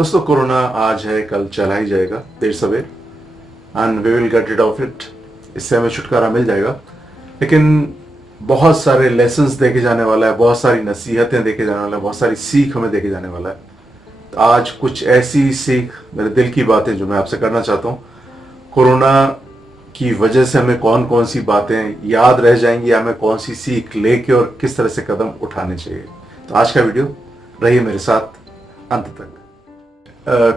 दोस्तों, कोरोना आज है, कल चला ही जाएगा देर सवेर, and we will get rid of it. इससे हमें छुटकारा मिल जाएगा। लेकिन बहुत सारे लेसन्स देके जाने वाला है, बहुत सारी नसीहतें देके जाने वाला है, बहुत सारी सीख हमें देके जाने वाला है। तो आज कुछ ऐसी सीख, मेरे दिल की बातें जो मैं आपसे करना चाहता हूँ। कोरोना की वजह से हमें कौन कौन सी बातें याद रह जाएंगी, हमें कौन सी सीख लेके और किस तरह से कदम उठाने चाहिए। तो आज का वीडियो रहिए मेरे साथ अंत तक।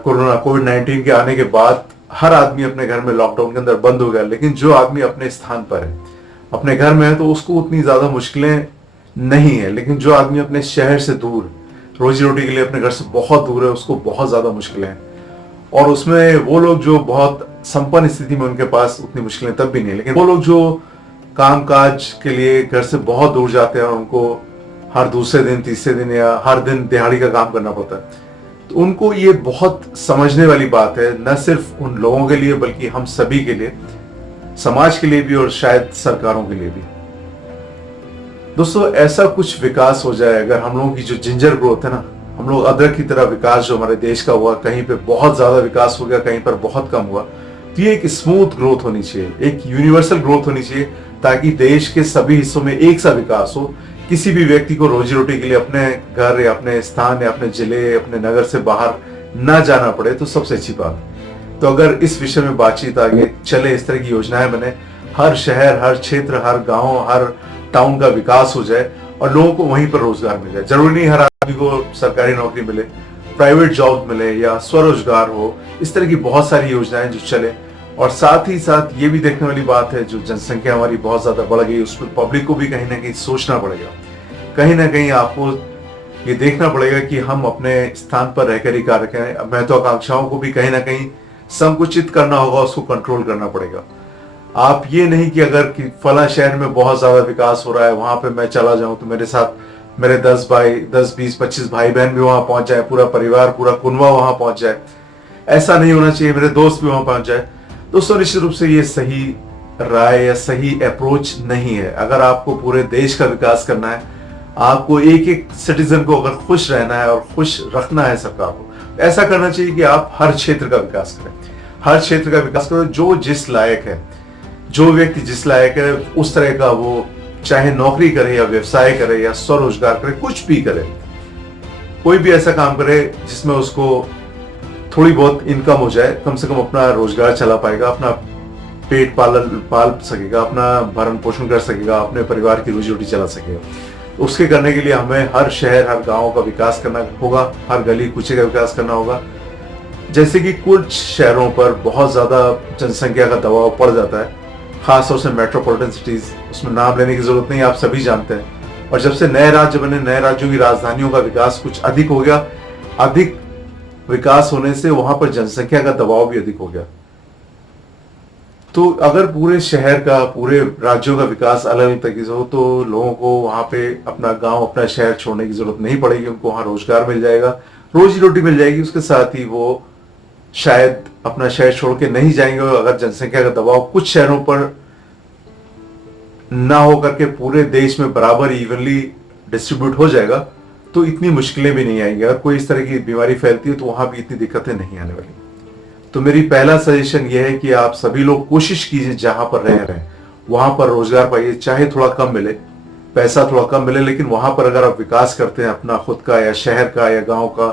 कोरोना कोविड-19 के आने के बाद हर आदमी अपने घर में लॉकडाउन के अंदर बंद हो गया, लेकिन जो आदमी अपने स्थान पर है, अपने घर में है, तो उसको उतनी ज्यादा मुश्किलें नहीं है। लेकिन जो आदमी अपने शहर से दूर, रोजी रोटी के लिए अपने घर से बहुत दूर है, उसको बहुत ज्यादा मुश्किलें हैं। और उसमें वो लोग जो बहुत संपन्न स्थिति में, उनके पास उतनी मुश्किलें तब भी नहीं, लेकिन वो लोग जो काम काज के लिए घर से बहुत दूर जाते हैं और उनको हर दूसरे दिन, तीसरे दिन या हर दिन दिहाड़ी का काम करना पड़ता है, तो उनको ये बहुत समझने वाली बात है। न सिर्फ उन लोगों के लिए बल्कि हम सभी के लिए, समाज के लिए भी और शायद सरकारों के लिए भी। दोस्तों, ऐसा कुछ विकास हो जाए, अगर हम लोगों की जो जिंजर ग्रोथ है ना, हम लोग अदरक की तरह विकास जो हमारे देश का हुआ, कहीं पे बहुत ज्यादा विकास हो गया, कहीं पर बहुत कम हुआ, तो ये एक स्मूथ ग्रोथ होनी चाहिए, एक यूनिवर्सल ग्रोथ होनी चाहिए, ताकि देश के सभी हिस्सों में एक सा विकास हो। किसी भी व्यक्ति को रोजी रोटी के लिए अपने घर या अपने स्थान या अपने जिले, अपने नगर से बाहर ना जाना पड़े, तो सबसे अच्छी बात। तो अगर इस विषय में बातचीत आगे चले, इस तरह की योजनाएं बने, हर शहर, हर क्षेत्र, हर गांव, हर टाउन का विकास हो जाए और लोगों को वहीं पर रोजगार मिल जाए। जरूरी नहीं हर आदमी को सरकारी नौकरी मिले, प्राइवेट जॉब मिले या स्वरोजगार हो। इस तरह की बहुत सारी योजनाएं जो चले। और साथ ही साथ ये भी देखने वाली बात है, जो जनसंख्या हमारी बहुत ज्यादा बढ़ गई, उस पर पब्लिक को भी कहीं ना कहीं सोचना पड़ेगा। कहीं ना कहीं आपको ये देखना पड़ेगा कि हम अपने स्थान पर रहकर ही कार्य करें। महत्वाकांक्षाओं को भी कहीं ना कहीं संकुचित करना होगा, उसको कंट्रोल करना पड़ेगा। आप ये नहीं कि अगर कि फला शहर में बहुत ज्यादा विकास हो रहा है, वहां पे मैं चला जाऊं तो मेरे साथ मेरे 10 20 25 भाई बहन भी वहां पहुंच जाए, पूरा परिवार, पूरा कुनबा वहां पहुंच जाए। ऐसा नहीं होना चाहिए, मेरे दोस्त भी वहां पहुंच जाए। दोस्तों, निश्चित रूप से ये सही राय या सही अप्रोच नहीं है। अगर आपको पूरे देश का विकास करना है, आपको एक एक सिटीजन को अगर खुश रहना है और खुश रखना है सरकार को, ऐसा करना चाहिए कि आप हर क्षेत्र का विकास करें। हर क्षेत्र का विकास करो, जो जिस लायक है, जो व्यक्ति जिस लायक है, उस तरह का वो चाहे नौकरी करे या व्यवसाय करे या स्वरोजगार करे, कुछ भी करे, कोई भी ऐसा काम करे जिसमें उसको थोड़ी बहुत इनकम हो जाए, कम से कम अपना रोजगार चला पाएगा, अपना पेट पाल सकेगा, अपना भरण पोषण कर सकेगा, अपने परिवार की रोजी रोटी चला सकेगा। तो उसके करने के लिए हमें हर शहर, हर गांव का विकास करना होगा, हर गली कूचे का विकास करना होगा। जैसे कि कुछ शहरों पर बहुत ज्यादा जनसंख्या का दबाव पड़ जाता है, खासतौर से मेट्रोपॉलिटन सिटीज, उसमें नाम लेने की जरूरत नहीं, आप सभी जानते हैं। और जब से नए राज्य बने, नए राज्यों की राजधानियों का विकास कुछ अधिक हो गया, अधिक विकास होने से वहां पर जनसंख्या का दबाव भी अधिक हो गया। तो अगर पूरे शहर का, पूरे राज्यों का विकास अलग अलग तरीके से हो, तो लोगों को वहां पे अपना गांव, अपना शहर छोड़ने की जरूरत नहीं पड़ेगी। उनको वहां रोजगार मिल जाएगा, रोजी रोटी मिल जाएगी। उसके साथ ही वो शायद अपना शहर छोड़ के नहीं जाएंगे। अगर जनसंख्या का दबाव कुछ शहरों पर ना हो करके पूरे देश में बराबर इवनली डिस्ट्रीब्यूट हो जाएगा, तो इतनी मुश्किलें भी नहीं आएंगी। अगर कोई इस तरह की बीमारी फैलती है तो वहां भी इतनी दिक्कतें नहीं आने वाली। तो मेरी पहला सजेशन यह है कि आप सभी लोग कोशिश कीजिए, जहां पर रह रहे हैं वहां पर रोजगार पाइए, चाहे थोड़ा कम मिले, पैसा थोड़ा कम मिले, लेकिन वहां पर अगर आप विकास करते हैं अपना खुद का या शहर का या गांव का,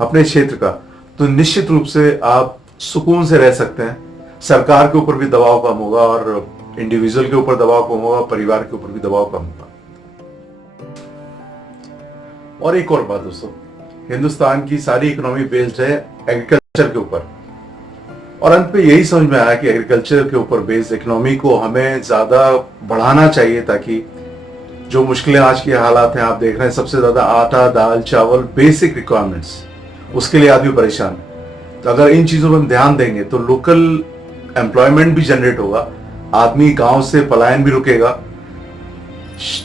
अपने क्षेत्र का, तो निश्चित रूप से आप सुकून से रह सकते हैं। सरकार के ऊपर भी दबाव कम होगा और इंडिविजुअल के ऊपर दबाव कम होगा, परिवार के ऊपर भी दबाव कम होगा। और एक और बात दोस्तों, हिंदुस्तान की सारी इकोनॉमी बेस्ड है एग्रीकल्चर के ऊपर, और अंत में यही समझ में आया कि एग्रीकल्चर के ऊपर बेस्ड इकोनॉमी को हमें ज्यादा बढ़ाना चाहिए, ताकि जो मुश्किलें आज के हालात हैं, आप देख रहे हैं, सबसे ज्यादा आटा, दाल, चावल, बेसिक रिक्वायरमेंट्स, उसके लिए आदमी परेशान है। तो अगर इन चीजों पर हम ध्यान देंगे तो लोकल एम्प्लॉयमेंट भी जनरेट होगा, आदमी गांव से पलायन भी रुकेगा,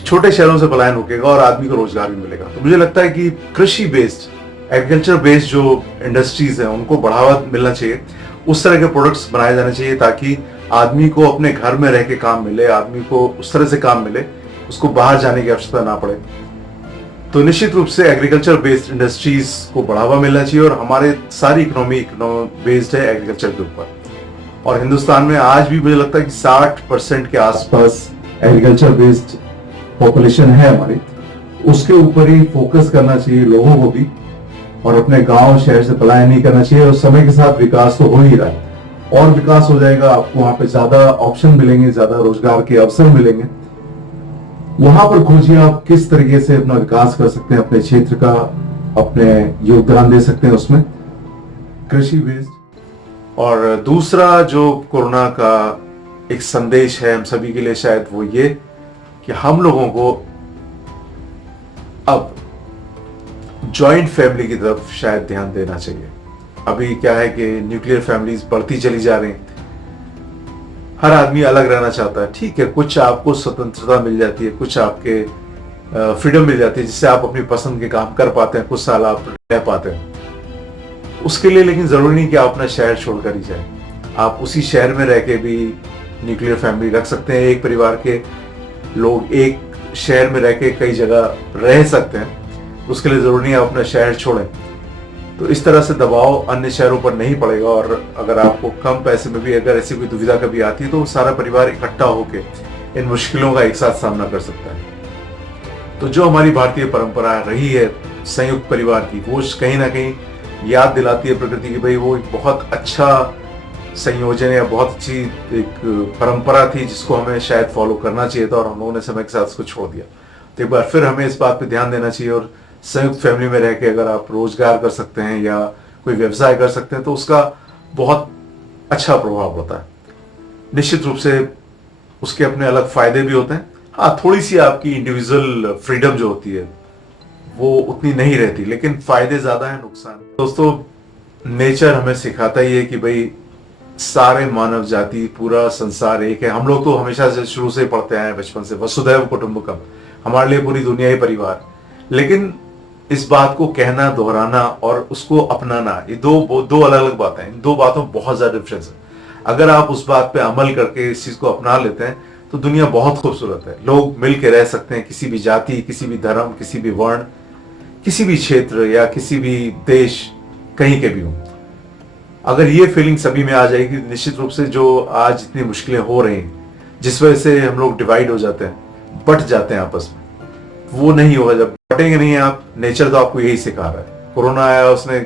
छोटे शहरों से पलायन रुकेगा और आदमी को रोजगार भी मिलेगा। तो मुझे लगता है कि कृषि बेस्ड, एग्रीकल्चर बेस्ड जो इंडस्ट्रीज हैं, उनको बढ़ावा मिलना चाहिए। उस तरह के प्रोडक्ट्स बनाए जाने चाहिए ताकि आदमी को अपने घर में रह के काम मिले, आदमी को उस तरह से काम मिले, उसको बाहर जाने की आवश्यकता ना पड़े। तो निश्चित रूप से एग्रीकल्चर बेस्ड इंडस्ट्रीज को बढ़ावा मिलना चाहिए और हमारे सारी इकोनॉमी बेस्ड है एग्रीकल्चर के ऊपर। और हिंदुस्तान में आज भी मुझे लगता है कि 60% के आसपास एग्रीकल्चर बेस्ड पॉपुलेशन है हमारी। उसके ऊपर ही फोकस करना चाहिए लोगों को भी, और अपने गांव शहर से पलायन नहीं करना चाहिए। और समय के साथ विकास तो हो ही रहा है, और विकास हो जाएगा, आपको वहां पे ज्यादा ऑप्शन मिलेंगे, ज्यादा रोजगार के अवसर मिलेंगे। वहां पर खोजिए आप किस तरीके से अपना विकास कर सकते हैं, अपने क्षेत्र का अपने योगदान दे सकते हैं उसमें, कृषि बेस्ड। और दूसरा जो कोरोना का एक संदेश है हम सभी के लिए, शायद वो ये कि हम लोगों को अब जॉइंट फैमिली की तरफ शायद ध्यान देना चाहिए। अभी क्या है कि न्यूक्लियर फैमिलीज बढ़ती चली जा रही हैं, हर आदमी अलग रहना चाहता है। ठीक है, कुछ आपको स्वतंत्रता मिल जाती है, कुछ आपके फ्रीडम मिल जाती है जिससे आप अपनी पसंद के काम कर पाते हैं, कुछ साल आप रह पाते हैं उसके लिए। लेकिन जरूरी नहीं कि आप अपना शहर छोड़कर ही जाए, आप उसी शहर में रह के भी न्यूक्लियर फैमिली रख सकते हैं। एक परिवार के लोग एक शहर में रह के कई जगह रह सकते हैं, उसके लिए जरूरी नहीं आप अपना शहर छोड़ें। तो इस तरह से दबाव अन्य शहरों पर नहीं पड़ेगा। और अगर आपको कम पैसे में भी अगर ऐसी कोई दुविधा कभी आती है तो सारा परिवार इकट्ठा होकर इन मुश्किलों का एक साथ सामना कर सकता है। तो जो हमारी भारतीय परंपरा रही है संयुक्त परिवार की, वो कहीं ना कहीं याद दिलाती है प्रकृति की भाई वो एक बहुत अच्छा संयोजन या बहुत अच्छी एक परंपरा थी जिसको हमें शायद फॉलो करना चाहिए था, और हम लोगों ने समय के साथ उसको छोड़ दिया। तो एक बार फिर हमें इस बात पे ध्यान देना चाहिए। और संयुक्त फैमिली में रह के अगर आप रोजगार कर सकते हैं या कोई व्यवसाय कर सकते हैं तो उसका बहुत अच्छा प्रभाव होता है। निश्चित रूप से उसके अपने अलग फायदे भी होते हैं। हाँ, थोड़ी सी आपकी इंडिविजुअल फ्रीडम जो होती है वो उतनी नहीं रहती, लेकिन फायदे ज्यादा है, नुकसान। दोस्तों, नेचर हमें सिखाता ही है कि भाई सारे मानव जाति, पूरा संसार एक है। हम लोग तो हमेशा से शुरू से पढ़ते आए हैं, बचपन से, वसुधैव कुटुंबकम, हमारे लिए पूरी दुनिया ही परिवार। लेकिन इस बात को कहना, दोहराना और उसको अपनाना, ये दो अलग अलग बातें हैं। इन दो बातों में बहुत ज्यादा डिफरेंस है। अगर आप उस बात पे अमल करके इस चीज को अपना लेते हैं तो दुनिया बहुत खूबसूरत है। लोग मिल के रह सकते हैं, किसी भी जाति, किसी भी धर्म, किसी भी वर्ण, किसी भी क्षेत्र या किसी भी देश, कहीं के भी हो। अगर ये फीलिंग सभी में आ जाएगी, निश्चित रूप से जो आज इतनी मुश्किलें हो रही हैं, जिस वजह से हम लोग डिवाइड हो जाते हैं, बट जाते हैं आपस में, वो नहीं होगा। जब बटेंगे नहीं आप, नेचर तो आपको यही सिखा रहा है। कोरोना आया, उसने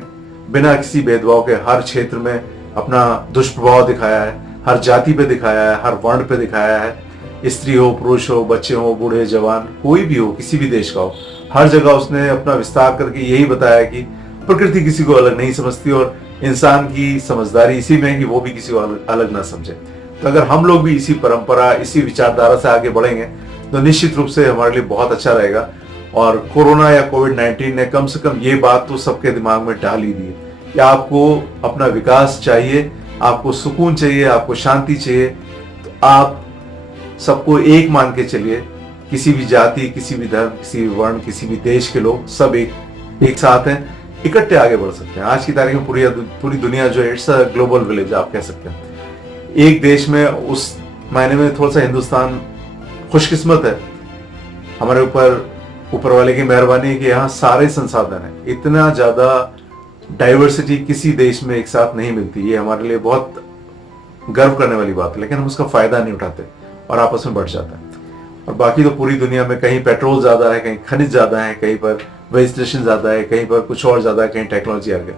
बिना किसी भेदभाव के हर क्षेत्र में अपना दुष्प्रभाव दिखाया है, हर जाति पे दिखाया है, हर वर्ण पे दिखाया है। स्त्री हो, पुरुष हो, बच्चे हो, बूढ़े, जवान, कोई भी हो, किसी भी देश का हो, हर जगह उसने अपना विस्तार करके यही बताया कि प्रकृति किसी को अलग नहीं समझती और इंसान की समझदारी इसी में है कि वो भी किसी को अलग ना समझे। तो अगर हम लोग भी इसी परंपरा, इसी विचारधारा से आगे बढ़ेंगे तो निश्चित रूप से हमारे लिए बहुत अच्छा रहेगा। और कोरोना या कोविड-19 ने कम से कम ये बात तो सबके दिमाग में डाल ही दी है कि आपको अपना विकास चाहिए, आपको सुकून चाहिए, आपको शांति चाहिए, तो आप सबको एक मान के चलिए। किसी भी जाति, किसी भी धर्म, किसी भी वर्ण, किसी भी देश के लोग सब एक साथ हैं, इकट्ठे आगे बढ़ सकते हैं। आज की तारीख में पूरी दुनिया जो है, इट्स अ ग्लोबल विलेज आप कह सकते हैं। एक देश में, उस मायने में थोड़ा सा हिंदुस्तान खुशकिस्मत है, हमारे ऊपर वाले की मेहरबानी है कि यहाँ सारे संसाधन है। इतना ज्यादा डाइवर्सिटी किसी देश में एक साथ नहीं मिलती। ये हमारे लिए बहुत गर्व करने वाली बात है, लेकिन हम उसका फायदा नहीं उठाते और आपस में बढ़ जाता है। और बाकी तो पूरी दुनिया में कहीं पेट्रोल ज्यादा है, कहीं खनिज ज्यादा है, कहीं पर वेजिटेशन ज्यादा है, कहीं पर कुछ और ज्यादा है, कहीं टेक्नोलॉजी आ गई।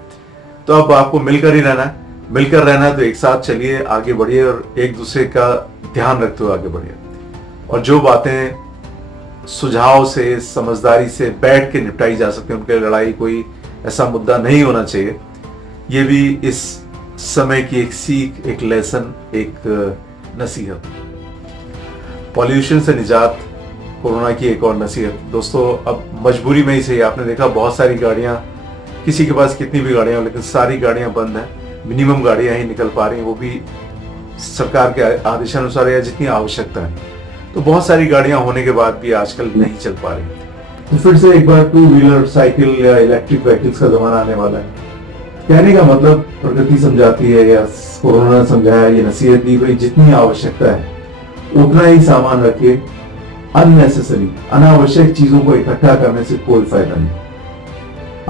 तो अब आपको मिलकर ही रहना है। मिलकर रहना है तो एक साथ चलिए, आगे बढ़िए और एक दूसरे का ध्यान रखते हुए आगे बढ़िए। और जो बातें सुझाव से, समझदारी से बैठ के निपटाई जा सकती है, उनके लड़ाई कोई ऐसा मुद्दा नहीं होना चाहिए। ये भी इस समय की एक सीख, एक लेसन, एक नसीहत। पॉल्यूशन से निजात, कोरोना की एक और नसीहत। दोस्तों, अब मजबूरी में ही सही, आपने देखा बहुत सारी गाड़ियां, किसी के पास कितनी भी गाड़ियां हो, लेकिन सारी गाड़ियां बंद हैं। मिनिमम गाड़ियां ही निकल पा रही हैं, वो भी सरकार के आदेशानुसार या जितनी आवश्यकता है। तो बहुत सारी गाड़ियां होने के बाद भी आजकल नहीं चल पा रही। तो फिर से एक बार 2 व्हीलर, साइकिल या इलेक्ट्रिक व्हीकल्स का जमाना आने वाला है। कहने का मतलब प्रकृति समझाती है या कोरोना ने समझाया, ये नसीहत दी भाई जितनी आवश्यकता है उतना ही सामान रखिए, अननेसेसरी अनावश्यक चीजों को इकट्ठा करने से कोई फायदा नहीं।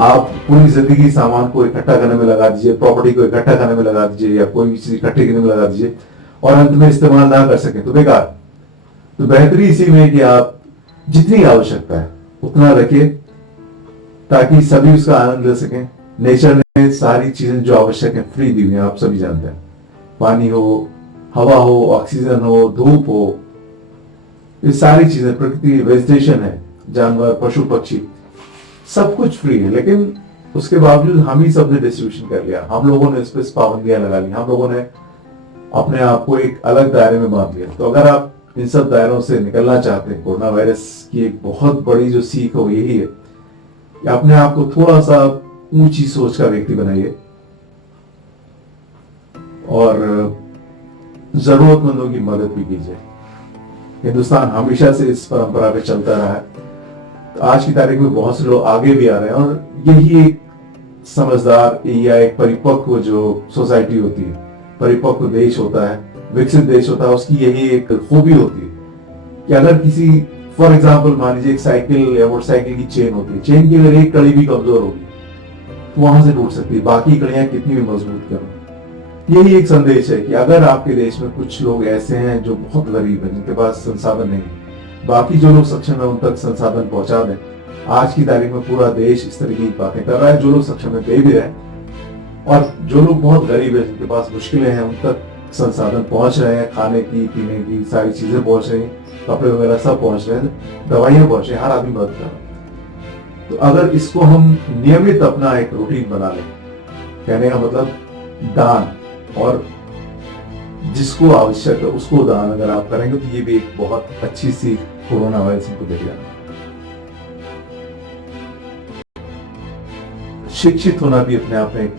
आप पूरी जिंदगी सामान को इकट्ठा करने में लगा दीजिए, प्रॉपर्टी को इकट्ठा करने में लगा दीजिए, या कोई भी चीज इकट्ठे करने में लगा दीजिए और अंत में इस्तेमाल ना कर सके तो बेकार। तो बेहतरी इसी में कि आप जितनी आवश्यकता है उतना रखिए ताकि सभी उसका आनंद ले सकें। नेचर ने सारी चीजें जो आवश्यक है फ्री दी हुई है, आप सभी जानते हैं। पानी हो, हवा हो, ऑक्सीजन हो, धूप हो, ये सारी चीजें, प्रकृति, वेजिटेशन है, जानवर, पशु पक्षी, सब कुछ फ्री है। लेकिन उसके बावजूद हम ही सबने डिस्ट्रीब्यूशन कर लिया, हम लोगों ने इस पर पाबंदियां लगा ली, हम लोगों ने अपने आप को एक अलग दायरे में बांध लिया। तो अगर आप इन सब दायरों से निकलना चाहते हैं, कोरोना वायरस की एक बहुत बड़ी जो सीख हो यही है कि अपने आप को थोड़ा सा ऊंची सोच का व्यक्ति बनाइए और जरूरतमंदों की मदद भी कीजिए। हिंदुस्तान हमेशा से इस परंपरा पे चलता रहा है। तो आज की तारीख में बहुत से लोग आगे भी आ रहे हैं और यही एक समझदार या एक परिपक्व जो सोसाइटी होती है, परिपक्व देश होता है, विकसित देश होता है, उसकी यही एक खूबी होती है कि अगर किसी, फॉर एग्जाम्पल मान लीजिए एक साइकिल या मोटरसाइकिल की चेन होती है, चेन की अगर एक कड़ी भी कमजोर होगी तो वहां से टूट सकती है, बाकी कड़ियां कितनी भी मजबूत करो। यही एक संदेश है कि अगर आपके देश में कुछ लोग ऐसे हैं जो बहुत गरीब हैं, जिनके पास संसाधन नहीं, बाकी जो लोग सक्षम है उन तक संसाधन पहुंचा दें। आज की तारीख में पूरा देश इस तरह की बातें कर रहा है, जो लोग सक्षम है दे भी रहे हैं और जो लोग बहुत गरीब है, जिनके पास मुश्किलें हैं, उन तक संसाधन पहुंच रहे हैं, खाने की, पीने की सारी चीजें पहुंच रही हैं, कपड़े वगैरह सब पहुंच रहे हैं, दवाइयां पहुंच रही हैं, हर आदमी मदद कर रहा है। तो अगर इसको हम नियमित अपना एक रूटीन बना लें, कहने का मतलब दान, और जिसको आवश्यक है उसको दान अगर आप करेंगे तो ये भी एक बहुत अच्छी सी कोरोना वायरस को देख जाना। शिक्षित होना भी अपने आप में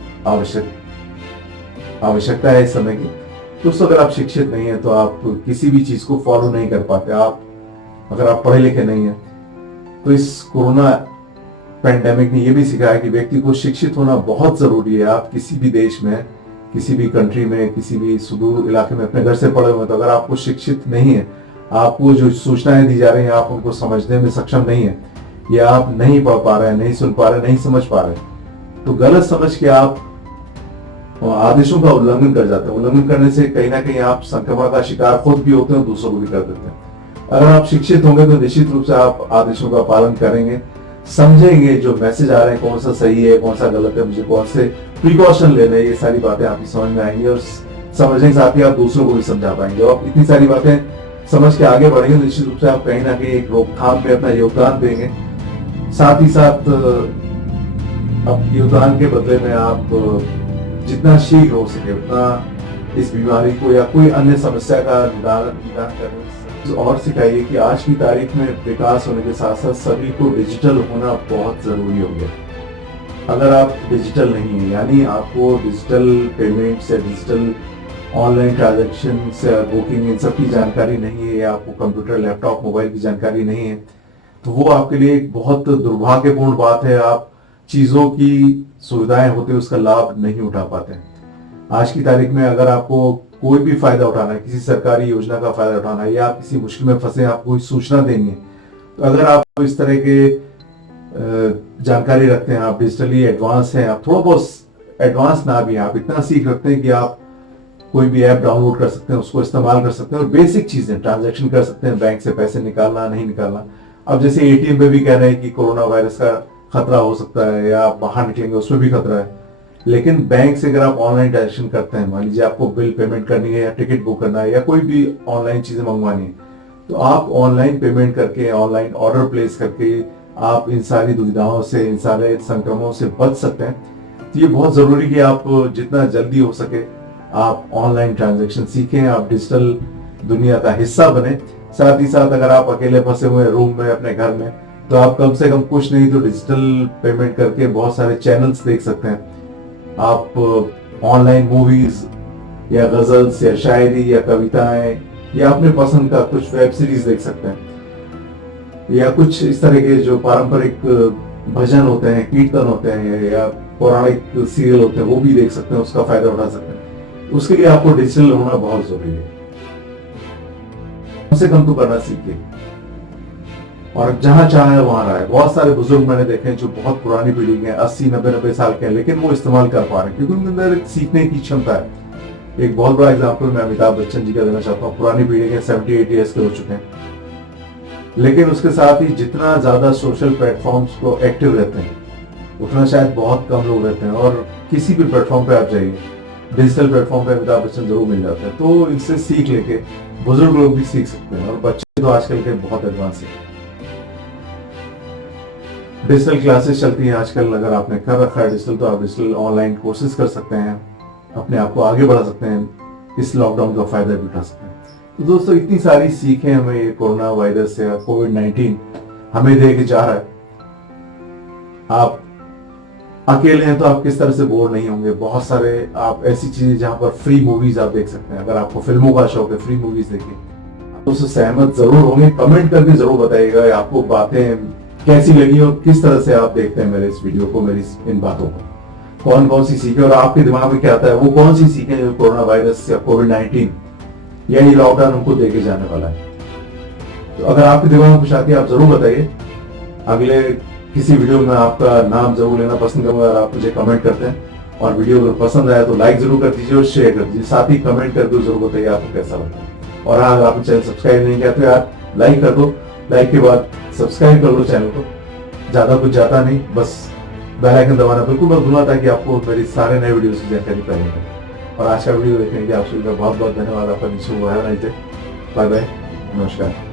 आवश्यकता है इस समय की। दोस्तों, अगर आप शिक्षित नहीं है तो आप किसी भी चीज को फॉलो नहीं कर पाते। अगर आप पढ़े लिखे नहीं है तो इस कोरोना पैंडेमिक ने यह भी सिखाया कि व्यक्ति को शिक्षित होना बहुत जरूरी है। आप किसी भी देश में, किसी भी कंट्री में, किसी भी सुदूर इलाके में अपने घर से पढ़े हुए, तो अगर आपको शिक्षित नहीं है, आपको जो सूचनाएं दी जा रही हैं आप उनको समझने में सक्षम नहीं है, या आप नहीं पढ़ पा रहे हैं, नहीं सुन पा रहे, नहीं समझ पा रहे, तो गलत समझ के आप आदेशों का उल्लंघन कर जाते हैं। उल्लंघन करने से कहीं ना कहीं आप संक्रमण का शिकार खुद भी होते हैं, दूसरों को भी कर देते हैं। अगर आप शिक्षित होंगे तो निश्चित रूप से आप आदेशों का पालन करेंगे, समझेंगे जो मैसेज आ रहे हैं कौन सा सही है, कौन सा गलत है, मुझे कौन से प्रिकॉशन लेने, ये सारी बातें आपकी समझ में आएंगी और समझने के साथ ही आप दूसरों को भी समझा पाएंगे। और इतनी सारी बातें समझ के आगे बढ़ेंगे निश्चित रूप से आप कहीं ना कहीं एक रोकथाम में अपना योगदान देंगे। साथ ही साथ अब योगदान के बदले में आप जितना शीघ्र हो सके उतना इस बीमारी को या कोई अन्य समस्या का निदान करें। और सिखाइए कि आज की तारीख में विकास होने के साथ साथ सभी को डिजिटल होना बहुत जरूरी हो गया। अगर आप डिजिटल नहीं है, यानी आपको डिजिटल पेमेंट्स या डिजिटल ऑनलाइन ट्रांजैक्शन से बुकिंग इन सब की जानकारी नहीं है, या आपको कंप्यूटर, लैपटॉप, मोबाइल की जानकारी नहीं है, तो वो आपके लिए एक बहुत दुर्भाग्यपूर्ण बात है। आप चीजों की सुविधाएं होते उसका लाभ नहीं उठा पाते। आज की तारीख में अगर आपको कोई भी फायदा उठाना है, किसी सरकारी योजना का फायदा उठाना है, या आप किसी मुश्किल में फंसे, आपको कोई सूचना देनी है, तो अगर आप इस तरह के जानकारी रखते हैं, आप डिजिटली एडवांस हैं, आप थोड़ा बहुत एडवांस ना भी, आप इतना सीख रखते हैं कि आप कोई भी ऐप डाउनलोड कर सकते हैं, उसको इस्तेमाल कर सकते हैं और बेसिक चीजें ट्रांजैक्शन कर सकते हैं, बैंक से पैसे निकालना, नहीं निकालना। अब जैसे एटीएम पे भी कह रहे हैं कि कोरोना वायरस का खतरा हो सकता है, या आप बाहर निकलेंगे उसमें भी खतरा है, लेकिन बैंक से अगर आप ऑनलाइन ट्रांजेक्शन करते हैं, मान लीजिए आपको बिल पेमेंट करनी है या टिकट बुक करना है या कोई भी ऑनलाइन चीजें मंगवानी है, तो आप ऑनलाइन पेमेंट करके, ऑनलाइन ऑर्डर प्लेस करके आप इन सारी दुविधाओं से, इन सारे संक्रमणों से बच सकते हैं। तो ये बहुत जरूरी कि आप जितना जल्दी हो सके आप ऑनलाइन ट्रांजेक्शन सीखें, आप डिजिटल दुनिया का हिस्सा बने। साथ ही साथ अगर आप अकेले फंसे हुए रूम में अपने घर में, तो आप कम से कम कुछ नहीं तो डिजिटल पेमेंट करके बहुत सारे चैनल्स देख सकते हैं। आप ऑनलाइन मूवीज या गजल्स या शायरी या कविताएं या अपने पसंद का कुछ वेब सीरीज देख सकते हैं, या कुछ इस तरह के जो पारंपरिक भजन होते हैं, कीर्तन होते हैं, या पौराणिक सीरियल होते हैं, वो भी देख सकते हैं, उसका फायदा उठा सकते हैं। उसके लिए आपको डिजिटल होना बहुत जरूरी है। कम से कम तो करना सीखिए। और जहां चाहे वहां रहा है। बहुत सारे बुजुर्ग मैंने देखे हैं जो बहुत पुरानी पीढ़ी के हैं, 80-90 साल के हैं, लेकिन वो इस्तेमाल कर पा रहे हैं क्योंकि उनके अंदर एक सीखने की क्षमता है। एक बहुत बड़ा एग्जाम्पल मैं अमिताभ बच्चन जी का देना चाहता हूँ। पुरानी पीढ़ी के 78 ईयर्स के हो चुके हैं, लेकिन उसके साथ ही जितना ज्यादा सोशल प्लेटफॉर्म्स को एक्टिव रहते हैं उतना शायद बहुत कम लोग रहते हैं। और किसी भी प्लेटफॉर्म पे आप जाइए, डिजिटल प्लेटफॉर्म पे अमिताभ बच्चन जरूर मिल जाते हैं। तो इनसे सीख लेके बुजुर्ग लोग भी सीख सकते हैं, और बच्चे तो आजकल के बहुत एडवांस हैं। डिजिटल क्लासेस चलती हैं आजकल। अगर आपने कर रखा है डिजिटल, तो आप डिजिटल ऑनलाइन कोर्सेज कर सकते हैं, अपने आप को आगे बढ़ा सकते हैं, इस लॉकडाउन का फायदा भी उठा सकते हैं। तो दोस्तों, इतनी सारी सीखें हमें ये कोरोना वायरस या कोविड-19 हमें दे के जा रहा है। आप अकेले हैं तो आप किस तरह से बोर नहीं होंगे। बहुत सारे आप ऐसी चीजें जहां पर फ्री मूवीज आप देख सकते हैं। अगर आपको फिल्मों का शौक है, फ्री मूवीज देखिए। आप उससे सहमत जरूर होंगे, कमेंट करके जरूर बताइएगा आपको बातें कैसी लगी और किस तरह से आप देखते हैं मेरे इस वीडियो को, मेरी इन बातों को। कौन कौन सी सीखें और आपके दिमाग में क्या आता है, वो कौन सी सीखें जो कोरोना वायरस या कोविड-19 या ये लॉकडाउन हमको देके जाने वाला है। तो अगर आपके दिमाग में कुछ आती है आप जरूर बताइए। अगले किसी वीडियो में आपका नाम जरूर लेना पसंद करूंगा अगर आप मुझे कमेंट करते हैं। और वीडियो अगर पसंद आया तो लाइक जरूर कर दीजिए और शेयर कर दीजिए। साथ ही कमेंट करके जरूर बताइए आपको कैसा लगता है। और हाँ, अगर आपने चैनल सब्सक्राइब नहीं किया तो यार लाइक कर दो, लाइक के बाद सब्सक्राइब कर लो चैनल को। ज्यादा कुछ जाता नहीं, बस बेल आइकन दबाना बिल्कुल मत भूलना, ताकि आपको मेरी सारे नए वीडियोस की जानकारी पहले मिले। और आज का वीडियो देखने के लिए आप सभी का बहुत बहुत धन्यवाद। आपका निशु, बाय बाय, नमस्कार।